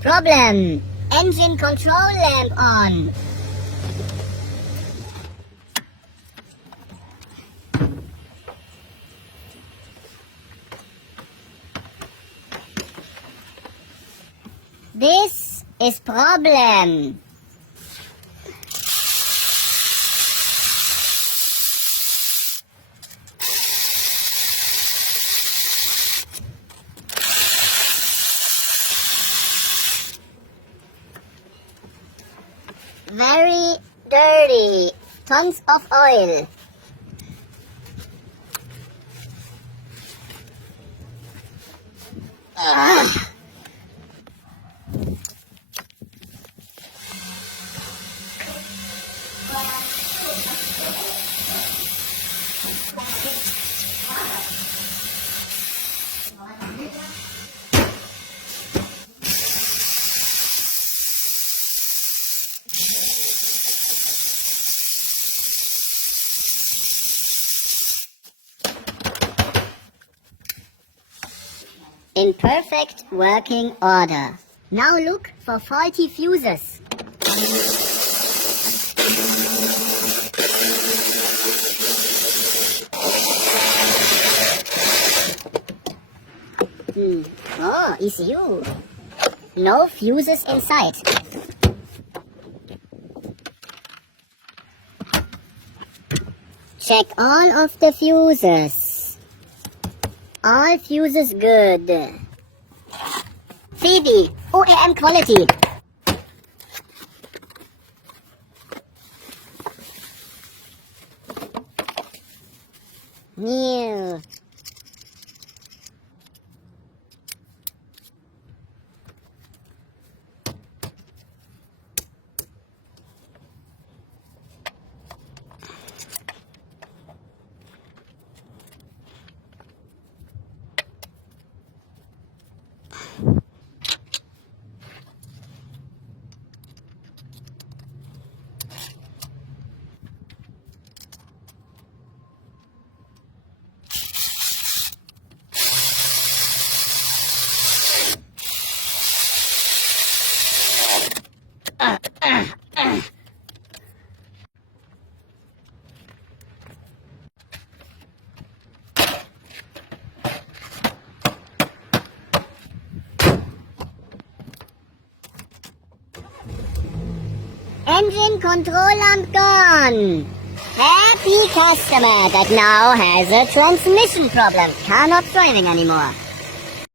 Problem. Engine control lamp on. This is problem. Very dirty. Tons of oil. Ugh. In perfect working order. Now look for faulty fuses. Oh, ECU. No fuses inside. Check all of the fuses. All fuses good. Phoebe, OEM quality. New. Engine control lamp gone. Happy customer that now has a transmission problem. Cannot driving anymore.